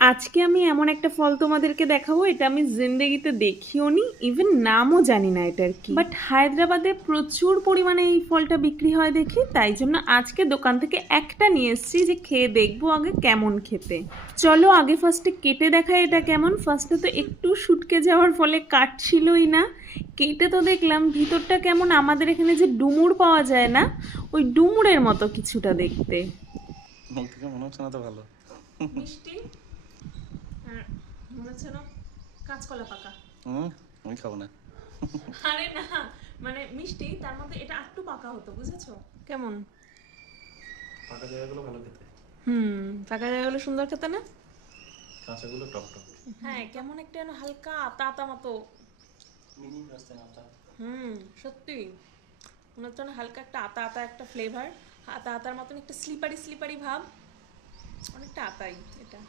আজকে আমি এমন একটা ফল তোমাদেরকে দেখাবো, এটা আমি জিন্দেগিতে দেখিও নি, ইভেন নামও জানি না এটার কি। বাট হায়দ্রাবাদে প্রচুর পরিমাণে এই ফলটা বিক্রি হয় দেখি, তাই জন্য আজকে দোকান থেকে একটা নিয়ে এসেছি যে খেয়ে দেখবো আগে কেমন খেতে। চলো আগে ফার্স্টে কেটে দেখাই এটা কেমন। ফার্স্টে তো একটু শুটকে যাওয়ার ফলে কাটছিলই না। কেটে তো দেখলাম ভিতরটা কেমন, আমাদের এখানে যে ডুমুর পাওয়া যায় না, ওই ডুমুরের মতো কিছুটা দেখতে। মুখ থেকে মনে হচ্ছে না তো ভালো। মিষ্টি আর মনে হচ্ছে না কাঁচকলা পাকা। হুম, আমি খাবো না। আরে না, মানে মিষ্টি তার মধ্যে এটা একটু পাকা হতো, বুঝেছো কেমন? পাকা জায়গাগুলো ভালো খেতে, পাকা জায়গাগুলো সুন্দর খেতে না? কাঁচাগুলো টক টক। হ্যাঁ, কেমন একটা যেন হালকা আতা আতা মতো। মিনি রাস্তা না তা। সত্যি মনে হচ্ছে না হালকা একটা আতা আতা একটা ফ্লেভার, আতা আতার মতন একটা স্লিপারি স্লিপারি ভাব, অনেকটা আতাই এটা।